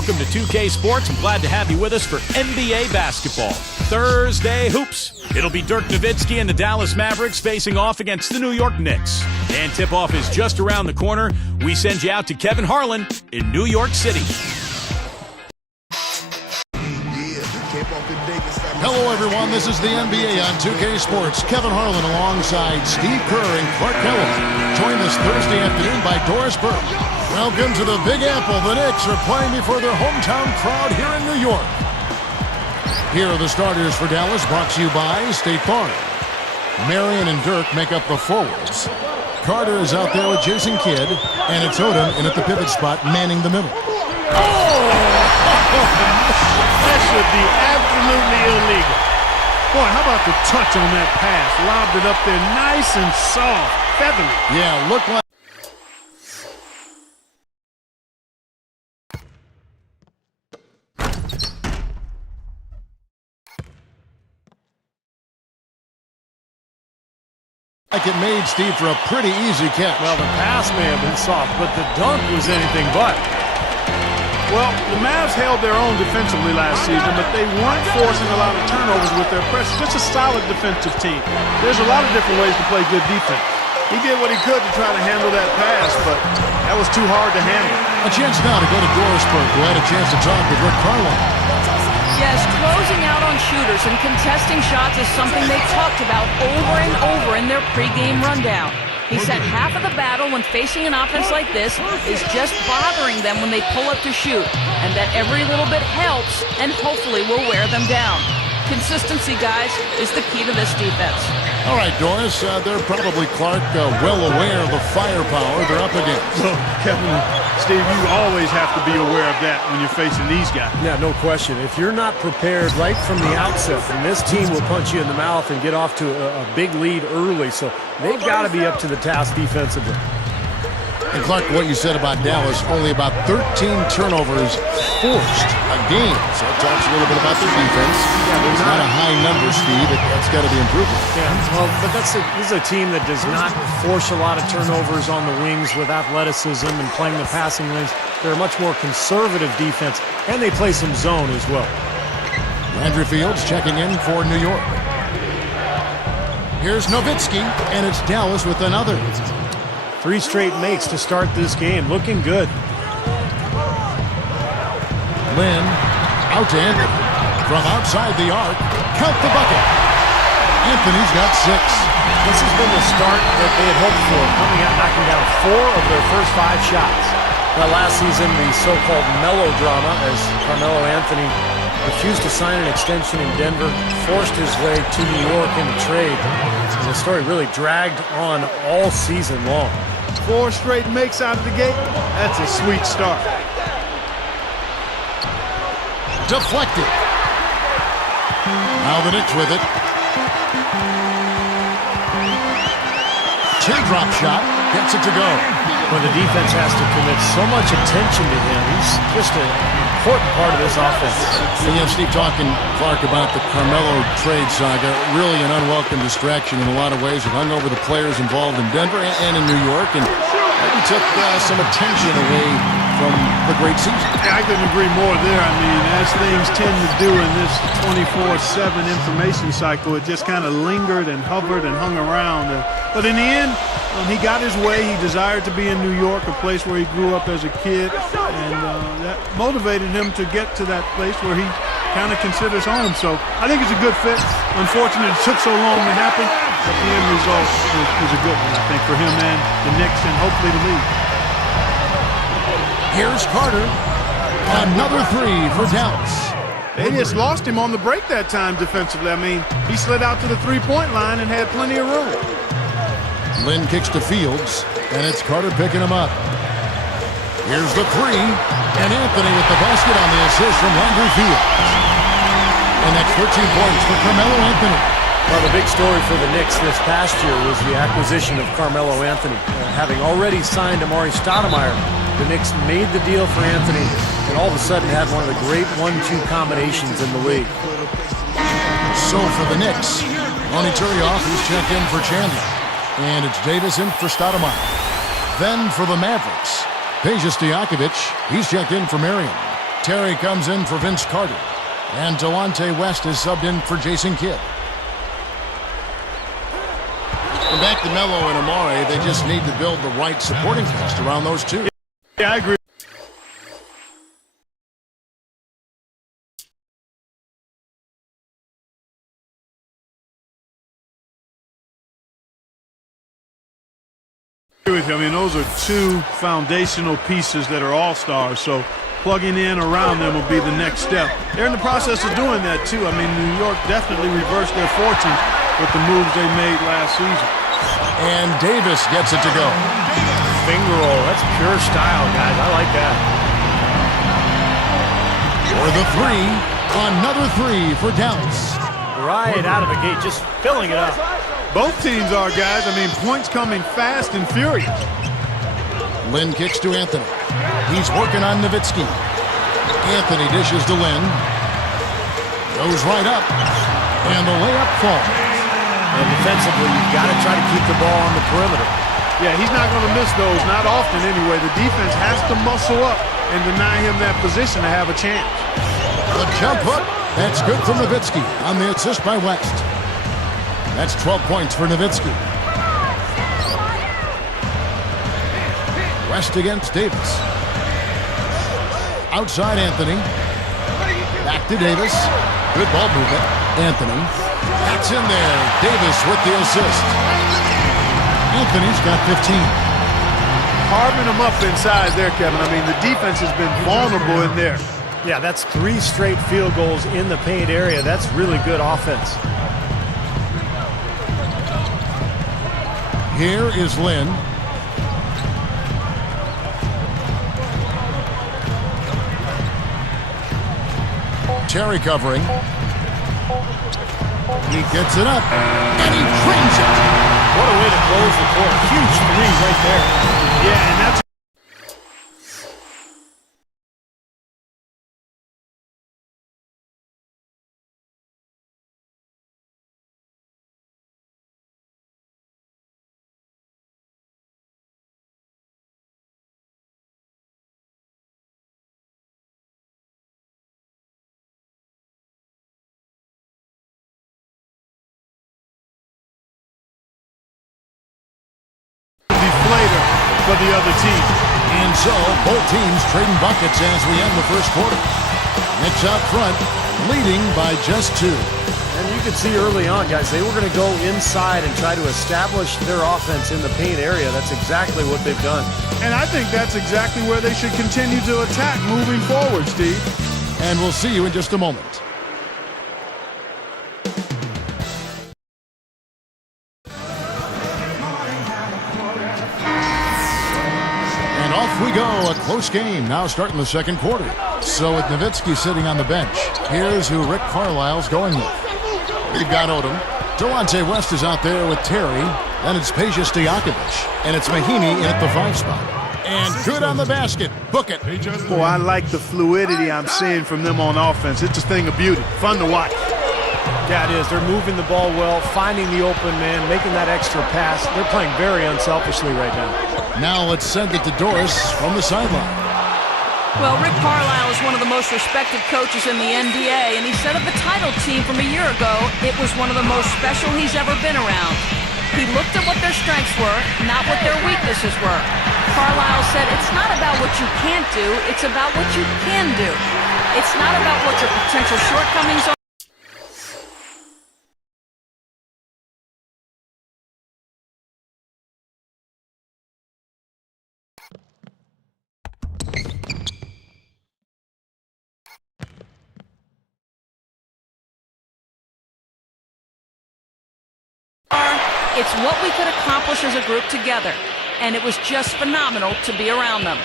Welcome to 2K Sports. I'm glad to have you with us for NBA basketball. Thursday Hoops. It'll be Dirk Nowitzki and the Dallas Mavericks facing off against the New York Knicks. And tip-off is just around the corner. We send you out to Kevin Harlan in New York City. Hello, everyone. This is the NBA on 2K Sports. Kevin Harlan alongside Steve Kerr and Clark Kelly. Joined this Thursday afternoon by Doris Burke. Welcome to the Big Apple. The Knicks are playing before their hometown crowd here in New York. Here are the starters for Dallas, brought to you by State Farm. Marion and Dirk make up the forwards. Carter is out there with Jason Kidd, and it's Odom in at the pivot spot, manning the middle. Oh! That should be absolutely illegal. Boy, how about the touch on that pass? Lobbed it up there nice and soft, feathery. Yeah, looked like... like it made Steve for a pretty easy catch. Well, the pass may have been soft, but the dunk was anything but. Well, the Mavs held their own defensively last season, but they weren't forcing a lot of turnovers with their pressure. Just a solid defensive team. There's a lot of different ways to play good defense. He did what he could to try to handle that pass, but that was too hard to handle. A chance now to go to Doris Burke, who had a chance to talk with Rick Carlin. Yes, closing out on shooters and contesting shots is something they talked about over and over in their pregame rundown. He said half of the battle when facing an offense like this is just bothering them when they pull up to shoot, and that every little bit helps and hopefully will wear them down. Consistency, guys, is the key to this defense. All right, Doris, they're probably, Clark, well aware of the firepower they're up against. Well, Kevin, Steve, you always have to be aware of that when you're facing these guys. Yeah, no question. If you're not prepared right from the outset, then this team will punch you in the mouth and get off to a big lead early. So they've got to be up to the task defensively. And Clark, what you said about Dallas, only about 13 turnovers forced a game. So it talks a little bit about the defense. Yeah, it's not a high number, Steve. That's got to be improved. Yeah, well, but this is a team that does not force a lot of turnovers on the wings with athleticism and playing the passing lanes. They're a much more conservative defense, and they play some zone as well. Andrew Fields checking in for New York. Here's Nowitzki, and it's Dallas with another. 3 straight makes to start this game. Looking good. Lynn, out to Anthony. From outside the arc, count the bucket. Anthony's got 6. This has been the start that they had hoped for, coming out knocking down 4 of their first 5 shots. Now, last season, the so-called melodrama, as Carmelo Anthony refused to sign an extension in Denver, forced his way to New York in a trade. And the story really dragged on all season long. 4 straight makes out of the gate. That's a sweet start. Deflected. Now the Knicks with it. Teardrop shot. Gets it to go. Well, the defense has to commit so much attention to him. He's just an important part of this offense. And you know, Steve, talking, Clark, about the Carmelo trade saga, really an unwelcome distraction in a lot of ways. It hung over the players involved in Denver and in New York, and maybe took some attention away from the great season. I couldn't agree more there. I mean, as things tend to do in this 24/7 information cycle, it just kind of lingered and hovered and hung around. But in the end, he got his way. He desired to be in New York, a place where he grew up as a kid, and that motivated him to get to that place where he kind of considers home. So I think it's a good fit. Unfortunately, it took so long to happen, but the end result was a good one, I think, for him and the Knicks and hopefully the league. Here's Carter. Another 3 for Dallas. They just lost him on the break that time defensively. I mean, he slid out to the three-point line and had plenty of room. Lynn kicks to Fields, and it's Carter picking him up. Here's the 3, and Anthony with the basket on the assist from Landry Fields. And that's 13 points for Carmelo Anthony. Well, the big story for the Knicks this past year was the acquisition of Carmelo Anthony. Having already signed Amari Stoudemire, the Knicks made the deal for Anthony and all of a sudden had one of the great 1-2 combinations in the league. So for the Knicks, Ronnie Turioff, who's checked in for Chandler. And it's Davis in for Stoudemire. Then for the Mavericks, Peja Stojakovic, he's checked in for Marion. Terry comes in for Vince Carter. And Delonte West is subbed in for Jason Kidd. And back to Melo and Amare, they just need to build the right supporting cast around those two. Yeah, I agree. With you. I mean, those are two foundational pieces that are all-stars, so plugging in around them will be the next step. They're in the process of doing that, too. I mean, New York definitely reversed their fortunes with the moves they made last season. And Davis gets it to go. Finger roll. That's pure style, guys. I like that. For the three, another three for Dallas. Right out of the gate, just filling it up. Both teams are, guys. I mean, points coming fast and furious. Lynn kicks to Anthony. He's working on Nowitzki. Anthony dishes to Lynn. Goes right up. And the layup falls. And defensively, you've got to try to keep the ball on the perimeter. Yeah, he's not going to miss those, not often anyway. The defense has to muscle up and deny him that position to have a chance. The jump hook. That's good from Nowitzki on the assist by West. That's 12 points for Nowitzki. West against Davis. Outside Anthony. Back to Davis. Good ball movement. Anthony. That's in there. Davis with the assist. Anthony's got 15. Carving them up inside there, Kevin. I mean, the defense has been vulnerable in there. Yeah, that's 3 straight field goals in the paint area. That's really good offense. Here is Lynn. Terry covering. He gets it up, and he drains it. What a way to close the court. Huge 3 right there. Yeah, and that's for the other team. And so, both teams trading buckets as we end the first quarter. Knicks out front, leading by just 2. And you could see early on, guys, they were going to go inside and try to establish their offense in the paint area. That's exactly what they've done. And I think that's exactly where they should continue to attack moving forward, Steve. And we'll see you in just a moment. And off we go, a close game now starting the second quarter. So with Nowitzki sitting on the bench, here's who Rick Carlisle's going with. We've got Odom. Delonte West is out there with Terry. Then it's Peja Stojakovic. And it's Mahinmi in at the 5 spot. And good on the basket. Book it. Boy, I like the fluidity I'm seeing from them on offense. It's a thing of beauty. Fun to watch. Yeah, it is. They're moving the ball well, finding the open man, making that extra pass. They're playing very unselfishly right now. Now let's send it to Doris from the sideline. Well, Rick Carlisle is one of the most respected coaches in the NBA, and he said of the title team from a year ago, it was one of the most special he's ever been around. He looked at what their strengths were, not what their weaknesses were. Carlisle said, it's not about what you can't do, it's about what you can do. It's not about what your potential shortcomings are. It's what we could accomplish as a group together, and it was just phenomenal to be around them.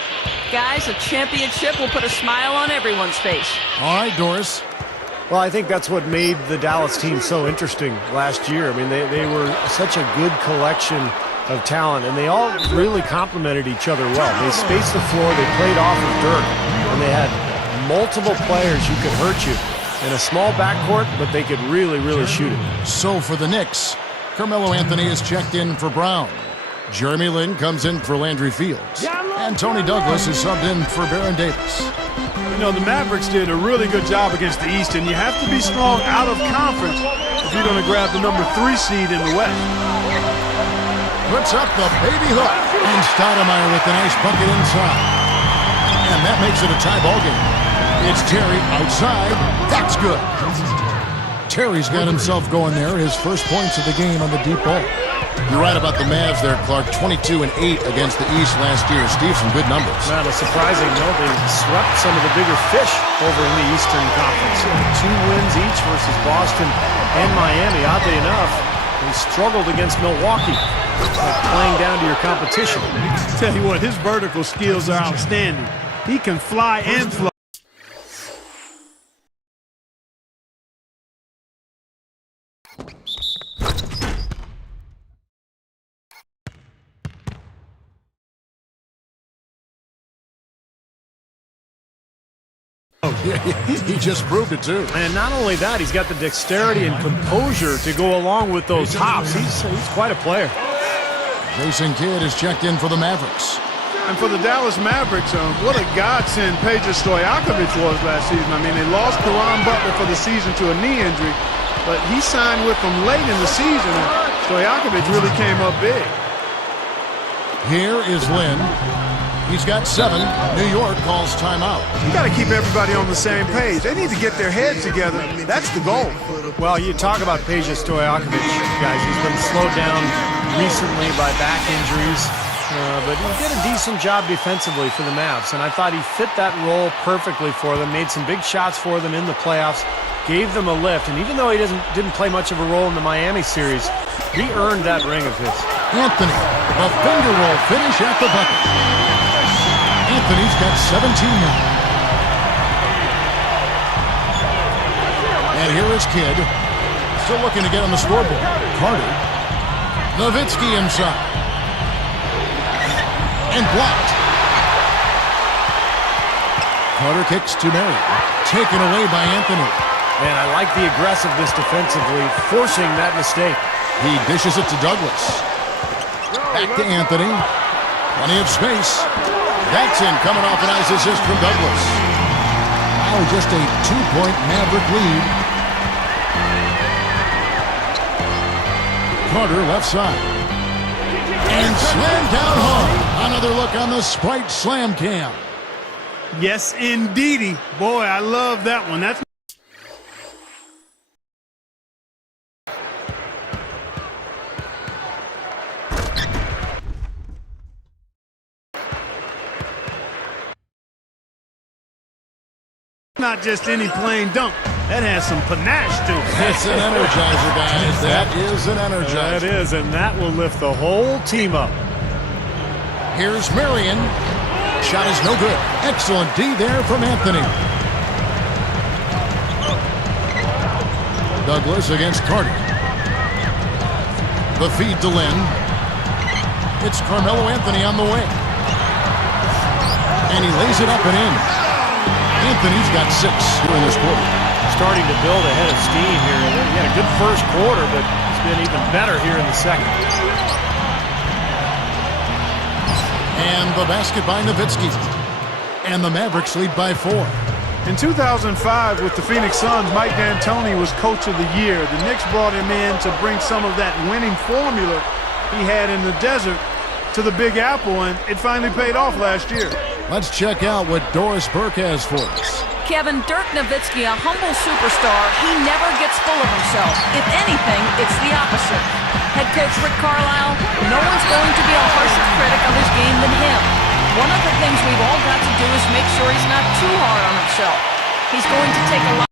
Guys, a championship will put a smile on everyone's face. All right, Doris. Well, I think that's what made the Dallas team so interesting last year. I mean, they were such a good collection of talent, and they all really complemented each other well. They spaced the floor, they played off of Dirk, and they had multiple players who could hurt you in a small backcourt, but they could really, really shoot it. So for the Knicks, Carmelo Anthony is checked in for Brown. Jeremy Lin comes in for Landry Fields. And Tony Douglas is subbed in for Baron Davis. You know, the Mavericks did a really good job against the East, and you have to be strong out of conference if you're going to grab the number 3 seed in the West. Puts up the baby hook. And Stoudemire with the nice bucket inside. And that makes it a tie ball game. It's Terry outside. That's good. Terry's got himself going there. His first points of the game on the deep ball. You're right about the Mavs there, Clark. 22 and 8 against the East last year. Steve, some good numbers. Not a surprising note. They swept some of the bigger fish over in the Eastern Conference. 2 wins each versus Boston and Miami. Oddly enough, they struggled against Milwaukee. Like playing down to your competition. Tell you what, his vertical skills are outstanding. He can fly and fly. He just proved it, too. And not only that, he's got the dexterity and composure to go along with those hops. He's quite a player. Jason Kidd is checked in for the Mavericks. And for the Dallas Mavericks, what a godsend Peja Stojakovic was last season. I mean, they lost Caron Butler for the season to a knee injury, but he signed with them late in the season, and Stojakovic really came up big. Here is Lynn. He's got 7. New York calls timeout. You got to keep everybody on the same page. They need to get their heads together. That's the goal. Well, you talk about Peja Stojakovic, guys. He's been slowed down recently by back injuries, but he did a decent job defensively for the Mavs, and I thought he fit that role perfectly for them, made some big shots for them in the playoffs, gave them a lift, and even though he didn't play much of a role in the Miami series, he earned that ring of his. Anthony, a finger roll finish at the bucket. Anthony's got 17 now. And here is Kidd. Still looking to get on the scoreboard. Carter. Nowitzki inside. And blocked. Carter kicks to Mary. Taken away by Anthony. Man, I like the aggressiveness defensively, forcing that mistake. He dishes it to Douglas. Back to Anthony. Plenty of space. That's in, coming off an ice assist from Douglas. Now just a 2-point Maverick lead. Carter left side. And slammed down hard. Another look on the Sprite Slam Cam. Yes, indeedy. Boy, I love that one. That's not just any plain dunk. That has some panache to it. It's an energizer, guys. That is an energizer. That is, and that will lift the whole team up. Here's Marion. Shot is no good. Excellent D there from Anthony. Douglas against Carter. The feed to Lynn. It's Carmelo Anthony on the way. And he lays it up and in. Anthony's got 6 during this quarter. Starting to build a head of steam here. He had a good first quarter, but it's been even better here in the second. And the basket by Nowitzki. And the Mavericks lead by 4. In 2005, with the Phoenix Suns, Mike D'Antoni was coach of the year. The Knicks brought him in to bring some of that winning formula he had in the desert to the Big Apple, and it finally paid off last year. Let's check out what Doris Burke has for us. Kevin, Dirk Nowitzki, a humble superstar, he never gets full of himself. If anything, it's the opposite. Head coach Rick Carlisle, no one's going to be a harsher critic of his game than him. One of the things we've all got to do is make sure he's not too hard on himself. He's going to take a lot.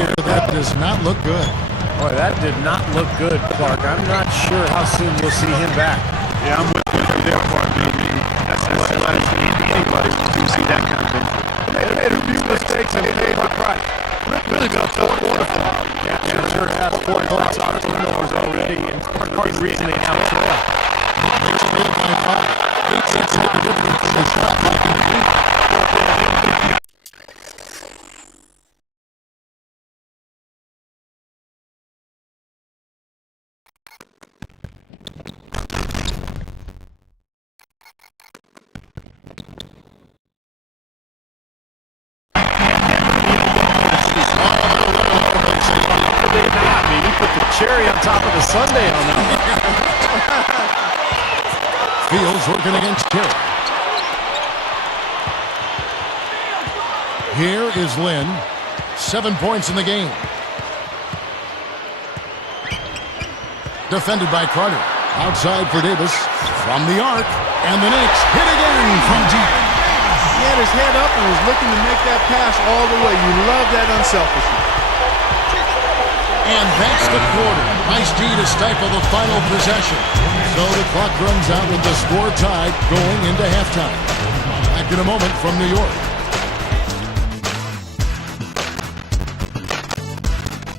here, that does not look good. Boy, that did not look good, Clark. I'm not sure how soon we'll see him back. Yeah, I'm with you there, Clark. I mean, that's the last thing anybody wants to see that kind of thing. They made a few mistakes and they paid my price. Really been a tough quarter for them. Yeah, sure have. 4 points on turnovers already, and part of the reason they have a trail. There's a lead by 5. 8 seconds to the difference in the shot clock in the lead. Cherry on top of the sundae on that. Fields working against Terry. Here is Lynn. 7 points in the game. Defended by Carter. Outside for Davis. From the arc. And the Knicks hit again from deep. He had his head up and was looking to make that pass all the way. You love that unselfishness. And that's the quarter. Nice D to stifle the final possession. So the clock runs out with the score tied going into halftime. Back in a moment from New York.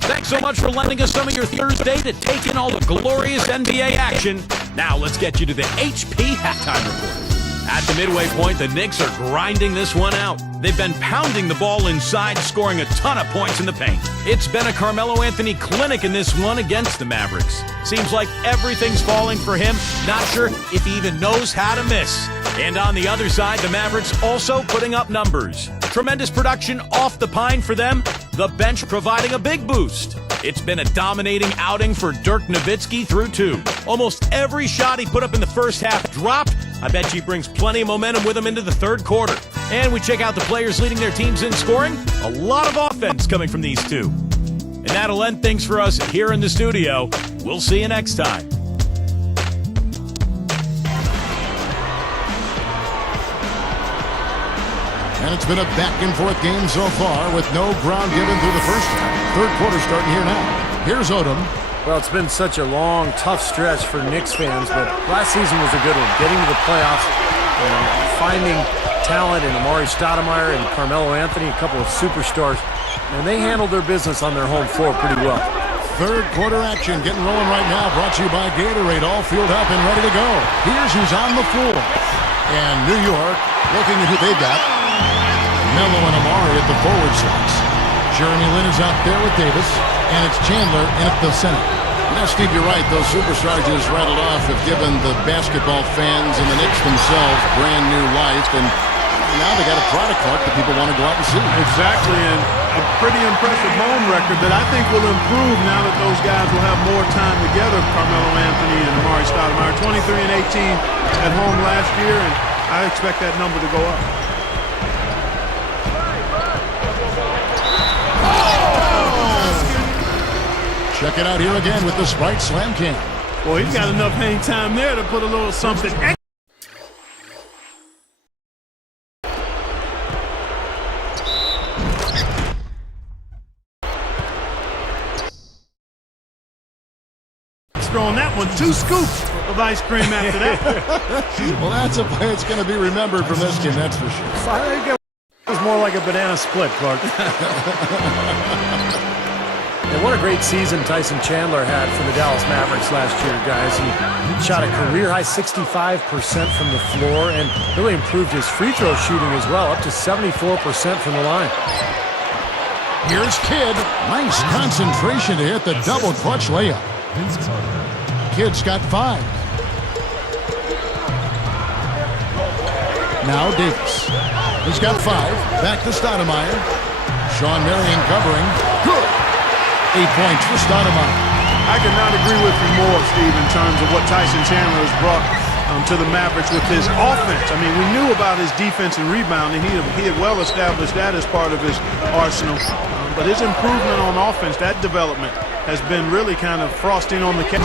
Thanks so much for lending us some of your Thursday to take in all the glorious NBA action. Now let's get you to the HP halftime report. At the midway point, the Knicks are grinding this one out. They've been pounding the ball inside, scoring a ton of points in the paint. It's been a Carmelo Anthony clinic in this one against the Mavericks. Seems like everything's falling for him. Not sure if he even knows how to miss. And on the other side, the Mavericks also putting up numbers. Tremendous production off the pine for them. The bench providing a big boost. It's been a dominating outing for Dirk Nowitzki through 2. Almost every shot he put up in the first half dropped. I bet he brings plenty of momentum with him into the third quarter. And we check out the players leading their teams in scoring. A lot of offense coming from these two. And that'll end things for us here in the studio. We'll see you next time. And it's been a back-and-forth game so far with no ground given through the first half. Third quarter starting here now. Here's Odom. Well, it's been such a long, tough stretch for Knicks fans, but last season was a good one. Getting to the playoffs and finding talent in Amari Stoudemire and Carmelo Anthony, a couple of superstars, and they handled their business on their home floor pretty well. Third quarter action getting rolling right now. Brought to you by Gatorade. All fueled up and ready to go. Here's who's on the floor. And New York looking at who they've got. Melo and Amari at the forward slots. Jeremy Lin is out there with Davis, and it's Chandler in at the center. Now, Steve, you're right. Those superstars you just rattled off have given the basketball fans and the Knicks themselves brand new life, and now they got a product, Clark, that people want to go out and see. Exactly, and a pretty impressive home record that I think will improve now that those guys will have more time together. Carmelo Anthony and Amari Stoudemire, 23 and 18 at home last year, and I expect that number to go up. Check it out here again with the Sprite Slam Can. Boy, he's got enough hang time there to put a little something extra. On that one, 2 scoops of ice cream after that. Well, that's a play that's going to be remembered from this game, that's for sure. I think it was more like a banana split, Clark. And what a great season Tyson Chandler had for the Dallas Mavericks last year, guys. He shot a career-high 65% from the floor and really improved his free throw shooting as well, up to 74% from the line. Here's Kidd. Nice concentration to hit the double clutch layup. Kidd's got 5. Now Davis. He's got 5. Back to Stoudemire. Sean Marion covering. Good. 8 points for Stoudemire. I could not agree with you more, Steve, in terms of what Tyson Chandler has brought to the Mavericks with his offense. I mean, we knew about his defense and rebounding. He had well established that as part of his arsenal. But his improvement on offense, that development, has been really kind of frosting on the cake.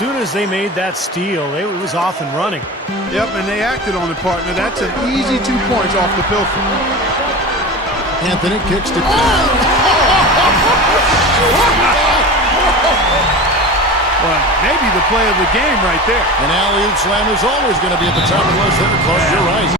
soon as they made that steal, it was off and running. Yep, and they acted on it, partner. That's an easy 2 points off the pilfer. Anthony kicks to... Well, maybe the play of the game right there. An alley-oop slam is always going to be at the top of the list there, Clark. You're right.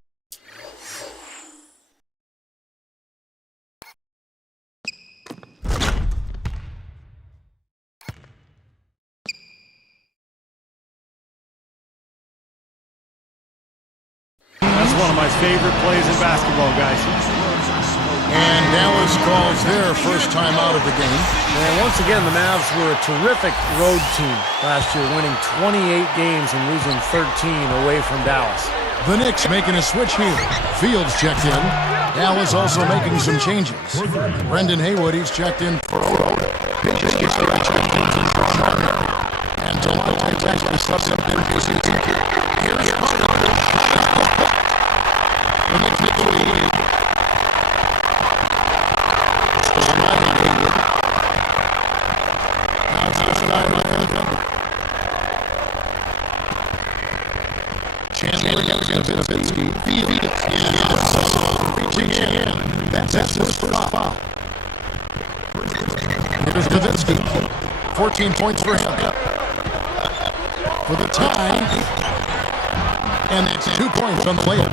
That's one of my favorite plays in basketball, guys. And Dallas calls their first time out of the game. And once again, the Mavs were a terrific road team last year, winning 28 games and losing 13 away from Dallas. The Knicks making a switch here. Fields checked in. Dallas also making some changes. Brendan Haywood, he's checked in for Odo. And Delonte Texas subs in PCT. Here's Carter. The Knicks take the lead. Chandler gets Nowitzki. Fields. Reaching in. That's his first foul. Here's Nowitzki. 14 points for him. For the tie. And that's 2 points on the layup.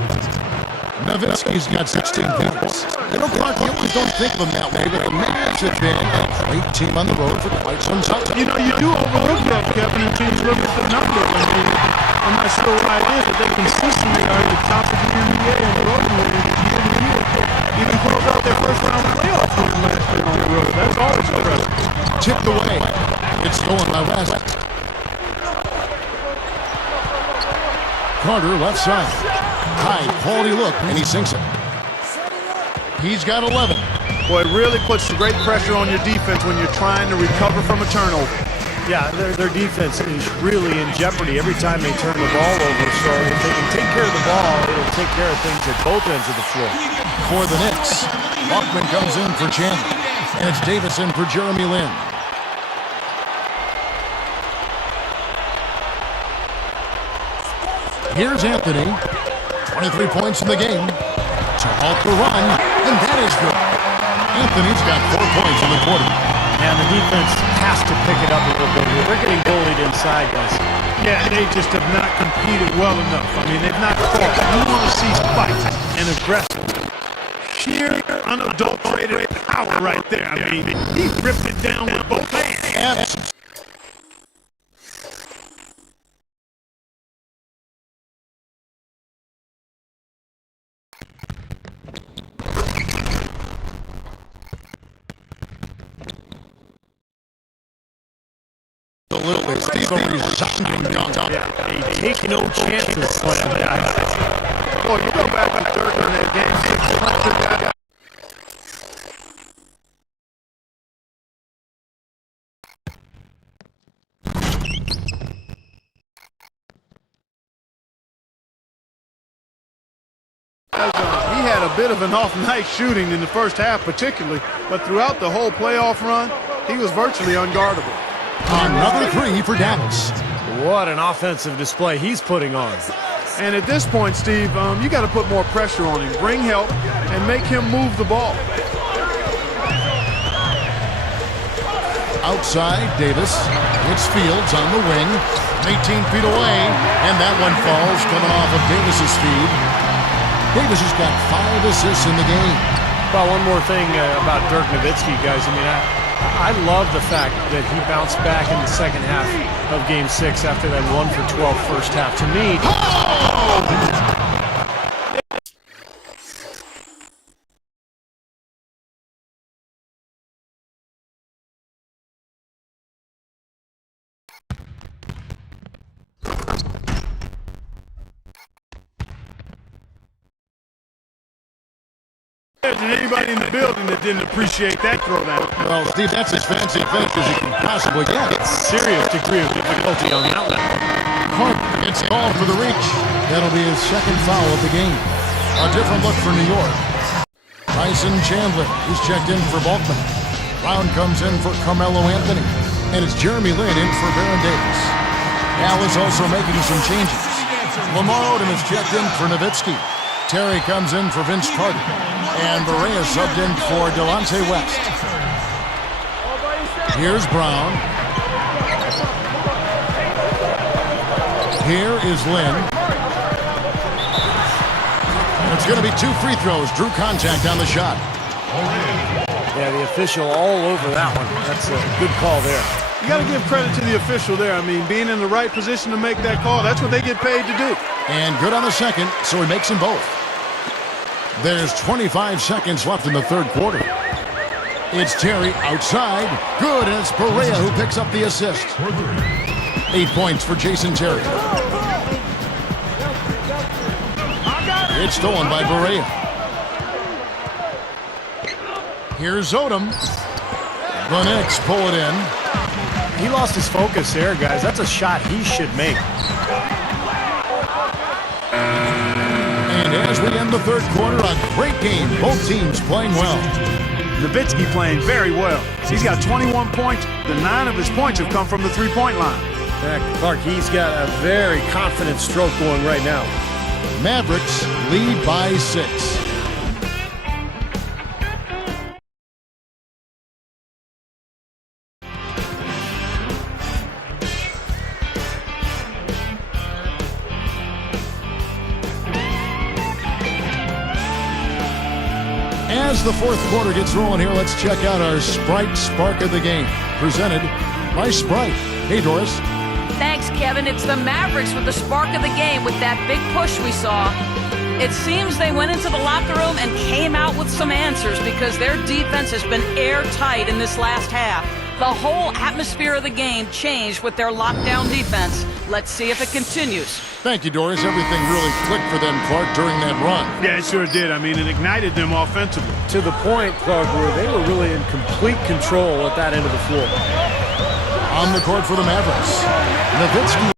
Nowitzki's got 16 points. You know, Clark, you always don't think of them that way, but the Mavs have been a great team on the road for quite some time. You know, you do overlook that, Kevin, and teams look at the numbers. I mean, I'm not sure why it is, but they consistently are at the top of the NBA on the road year to year. Even close out their first round playoff win last year on the road. That's always impressive. Tipped away. It's stolen by West. Carter left side. High quality look, and he sinks it. He's got 11. Boy, it really puts great pressure on your defense when you're trying to recover from a turnover. Yeah, their defense is really in jeopardy every time they turn the ball over. So if they can take care of the ball, it'll take care of things at both ends of the floor. For the Knicks, Buckman comes in for Chandler, and it's Davison for Jeremy Lin. Here's Anthony. 23 points in the game to halt the run, and that is good. Anthony's got 4 points in the quarter. And the defense has to pick it up a little bit. They're getting bullied inside, guys. Yeah, they just have not competed well enough. I mean, they've not fought. You want to see fight and aggressive. Sheer, unadulterated power right there. I mean, he ripped it down with both hands. Yeah, take no chances slam guys. Boy, you go back to Dirk in that game 6 He had a bit of an off night shooting in the first half particularly, but throughout the whole playoff run, he was virtually unguardable. Another three for Dallas. What an offensive display he's putting on. And at this point, Steve, you got to put more pressure on him, bring help, and make him move the ball. Outside, Davis. It's Fields on the wing. 18 feet away, and that one falls coming off of Davis's feed. Davis has got 5 assists in the game. Well, one more thing about Dirk Nowitzki, guys. I mean, I love the fact that he bounced back in the second half of Game 6 after that 1-for-12 first half. To me... Anybody in the building that didn't appreciate that throwdown. Well, Steve, that's as fancy a finish as you can possibly get. Serious degree of difficulty on that one. Clark gets called for the reach. That'll be his second foul of the game. A different look for New York. Tyson Chandler is checked in for Balkman. Brown comes in for Carmelo Anthony. And it's Jeremy Lin in for Baron Davis. Dallas also making some changes. Lamar Odom is checked in for Nowitzki. Terry comes in for Vince Carter. And Berea subbed in for Delonte West. Here's Brown. Here is Lynn. It's going to be 2 free throws. Drew contact on the shot. Yeah, the official all over that one. That's a good call there. You got to give credit to the official there. I mean, being in the right position to make that call, that's what they get paid to do. And good on the second, so he makes them both. There's 25 seconds left in the third quarter. It's Terry outside. Good, and it's Berea who picks up the assist. 8 points for Jason Terry. It's stolen by Berea. Here's Odom. The Knicks pull it in. He lost his focus there, guys. That's a shot he should make. And as we end the third quarter, a great game. Both teams playing well. Nowitzki playing very well. He's got 21 points. The 9 of his points have come from the three-point line. Clark, he's got a very confident stroke going right now. Mavericks lead by 6. As the fourth quarter gets rolling here, let's check out our Sprite Spark of the Game, presented by Sprite. Hey, Doris. Thanks, Kevin. It's the Mavericks with the spark of the game with that big push we saw. It seems they went into the locker room and came out with some answers because their defense has been airtight in this last half. The whole atmosphere of the game changed with their lockdown defense. Let's see if it continues. Thank you, Doris. Everything really clicked for them, Clark, during that run. Yeah, it sure did. I mean, it ignited them offensively. To the point, Clark, where they were really in complete control at that end of the floor. On the court for the Mavericks, Nowitzki.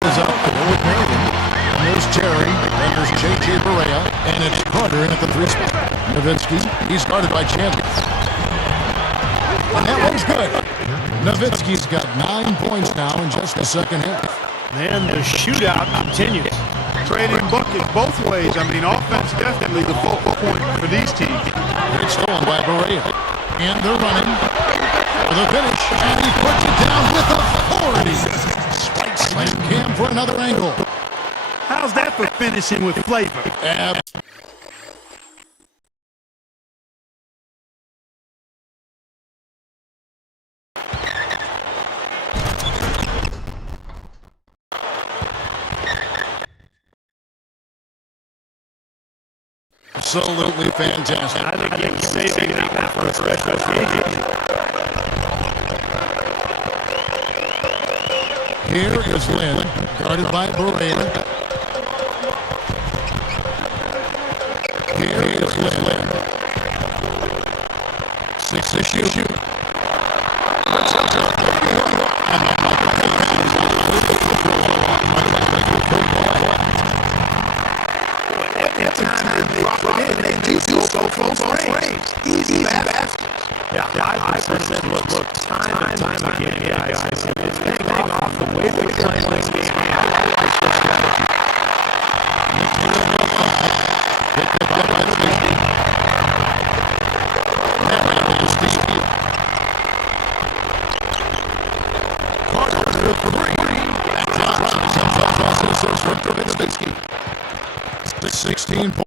Is up the goal with Marion. And there's Terry, and there's J.J. Berea, and it's Carter in at the 3 spot. Nowitzki, he's guarded by Chandler. And that one's good. Nowitzki's got 9 points now in just the second half. And the shootout continues. Trading buckets both ways. I mean, offense definitely the focal point for these teams. It's stolen by Berea. And they're running for the finish. And he puts it down with authority. Spike slam Cam for another angle. How's that for finishing with flavor? Absolutely fantastic. I think he's saving that for a special occasion. Here is Lynn, guarded by Berea. Here is Lynn. 6 issue. Easy baskets. Yeah, I said, look, time and time again, guys. It's paying off the way they play this game. Carter for 3. 16 points.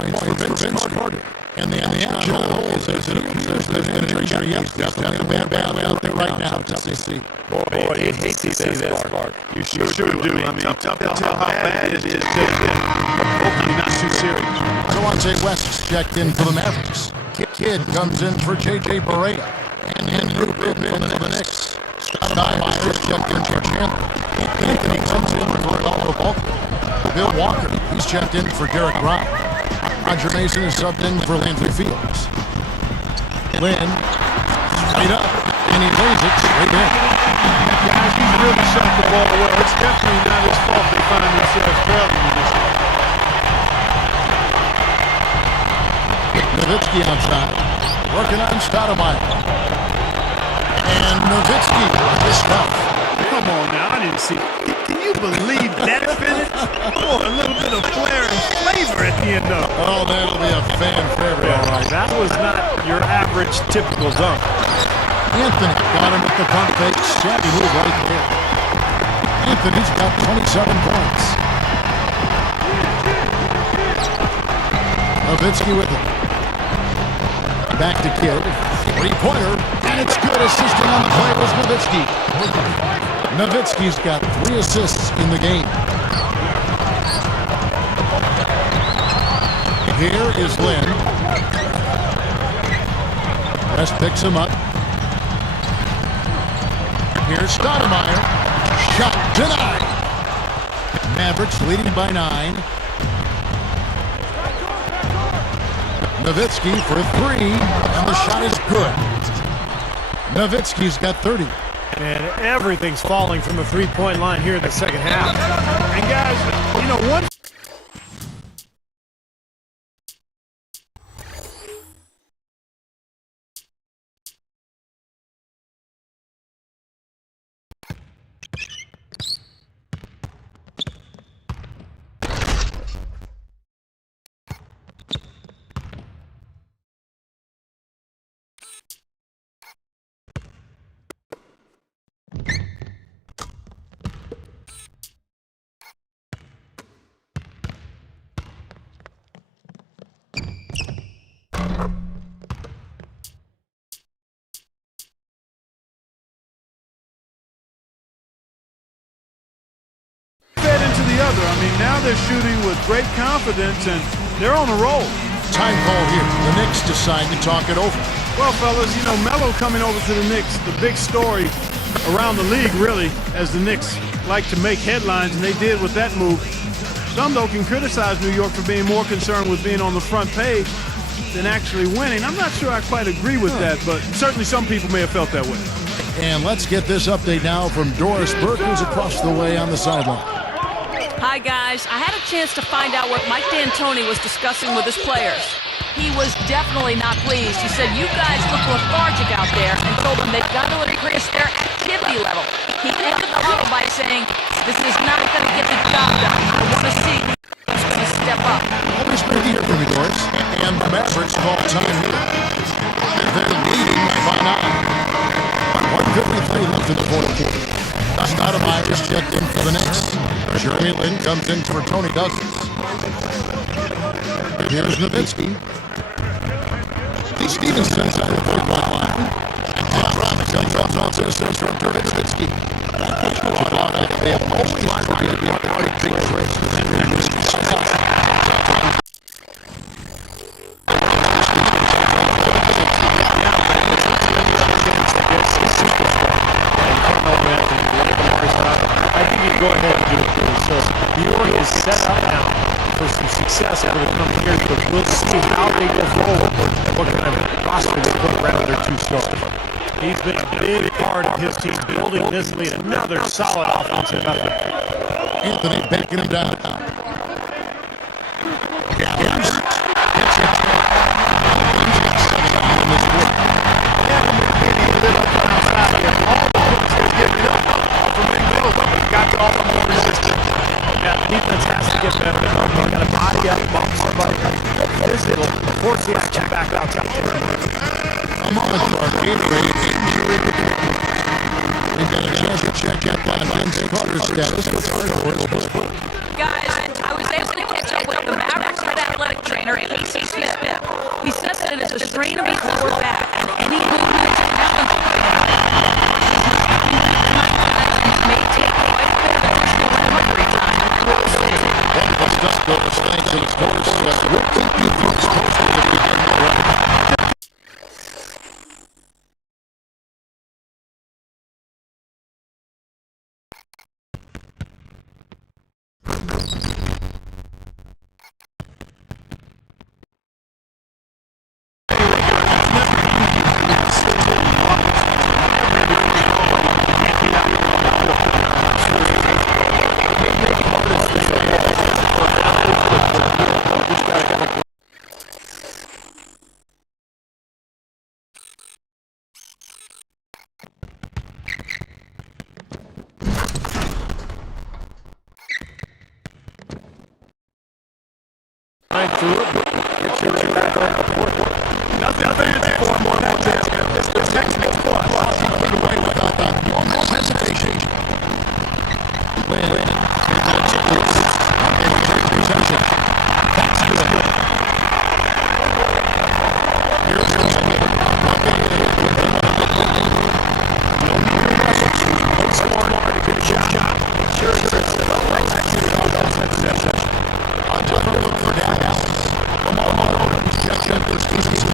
points for Vince Carter. And the action is as it appears there's been an injury. Yes, definitely a bad out there right now. Boy, you hate to see this, Mark. You sure do. I mean, tell how bad it is. Hopefully not too serious. Delonte West's checked in for the Mavericks. Kidd comes in for J.J. Barea. And Drew Pittman for the Knicks. Myers checked in for Chandler. Anthony comes in for Adolfo Balker. Bill Walker, he's checked in for Derek Brown. Roger Mason is subbed in for Landry Fields. Lynn, straight up, and he lays it straight in. Guys, he's really shot the ball well. It's definitely not his fault they find themselves trailing in this one. Nowitzki outside, working on Stoudemire. And Nowitzki with the stuff. Come on now, I didn't see. Can you believe that finish? Oh, a little bit of flair and flavor at the end of it. Oh, that'll be a fan favorite. All right, that was not your average typical dunk. Anthony got him at the pump fake. Shabby move right there. Anthony's got 27 points. Nowitzki with it. Back to Kidd. Three-pointer, and it's good. Assisting on the play was Nowitzki. Nowitzki's got 3 assists in the game. Here is Lynn. West picks him up. Here's Stoudemire. Shot denied. Mavericks leading by 9. Nowitzki for 3, and the shot is good. Nowitzki's got 30. And everything's falling from the three-point line here in the second half. And guys, you know, one fed into the other. I mean, now they're shooting with great confidence, and they're on a roll. Time call here. The Knicks decide to talk it over. Well, fellas, you know, Melo coming over to the Knicks, the big story around the league, really, as the Knicks like to make headlines, and they did with that move. Some, though, can criticize New York for being more concerned with being on the front page than actually winning. I'm not sure I quite agree with that, but certainly some people may have felt that way. And let's get this update now from Doris Burke, who's across the way on the sideline. Hi, guys. I had a chance to find out what Mike D'Antoni was discussing with his players. He was definitely not pleased. He said, you guys look lethargic out there, and told them they've got to increase their activity level. He ended the huddle by saying, this is not going to get the job done. I want to see who's going to step up. Always great to hear from you, Doris. And the Mavericks call time here. They're leading by 9. 1:53 left in the fourth quarter. Stoudemire is checked in for the Knicks. Jeremy Lin comes in for Tony Douglas. Here's Nowitzki. Stevenson's on the 3-point line. And comes on to the center from Dirk Nowitzki. They have always tried to be a part of big race. I think you go ahead and do it. So Bjork is set up now for some success over the coming years, but we'll see how they go forward, what kind of roster they put around their 2 stars. He's been a big part of his team building this lead. Another solid offensive effort. Anthony backing him down. Defense has to get better. They've got to body up, bump somebody. This will force the action back out there. I'm on the court. Injury. We've got a chance to check up on Vince Carter's status with our Doris. Guys, I was able to catch up with the Mavericks head athletic strength trainer, Casey Smith. He says that it is a strain of his lower back, and any movement happens with him may take quite a bit of additional recovery time. One of us does go to thanks, and of course, we'll keep you folks posted if we get more right. Through it, but gets you right back on the court. Nothing fancy for him on that chance. It's the technical plus. Put away without that almost hesitation. Lynn, that's it. And we take possession. That's good. Here's the no need to rush. One smart, pretty good shot. Sure, it's about right back to the offensive possession. A different look for Dallas. From all over, he's checked in for Stevenson.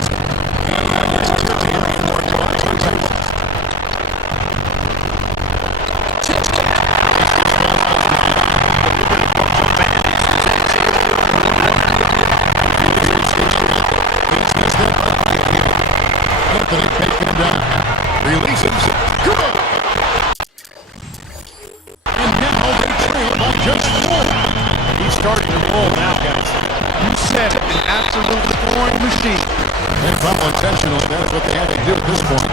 And it's entertaining for Toronto Texans. Anthony taking him down. Releases. Good! And now they trail by just 4. He's starting to roll now, guys. You said it, an absolute scoring machine. And foul intentional, that's what they had to do at this point.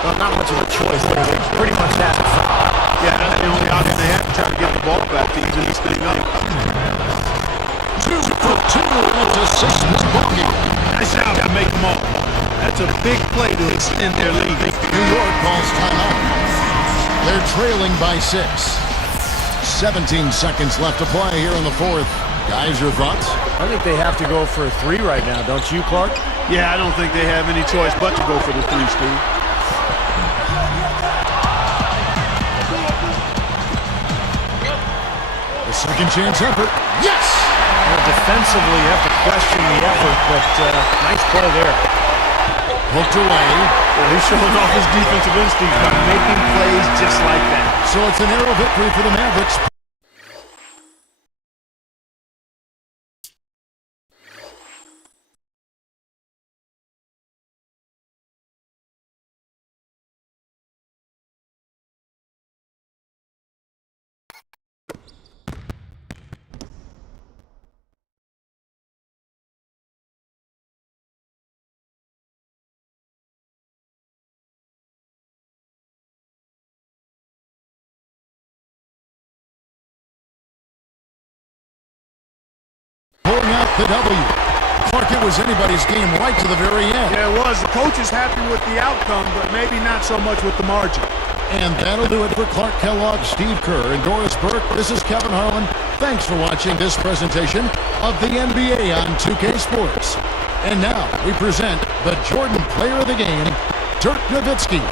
Well, not much of a choice there. They pretty much had to foul. Yeah, that's the only option they have to try to get the ball back to ease this thing up. 2 for 2, that's a 6-point ball game. Nice out to make them all. That's a big play to extend their lead. New York calls timeout. They're trailing by 6. 17 seconds left to play here in the fourth. Guys, your thoughts? I think they have to go for a 3 right now, don't you, Clark? Yeah, I don't think they have any choice but to go for the 3, Steve. The second chance effort. Yes! Well, defensively, you have to question the effort, but nice play there. Hooked away. Well, he's showing off his defensive instincts by making plays just like that. So it's a narrow victory for the Mavericks. Pulling out the W. Clark, it was anybody's game right to the very end. Yeah, it was. The coach is happy with the outcome, but maybe not so much with the margin. And that'll do it for Clark Kellogg, Steve Kerr, and Doris Burke. This is Kevin Harlan. Thanks for watching this presentation of the NBA on 2K Sports. And now we present the Jordan Player of the Game, Dirk Nowitzki.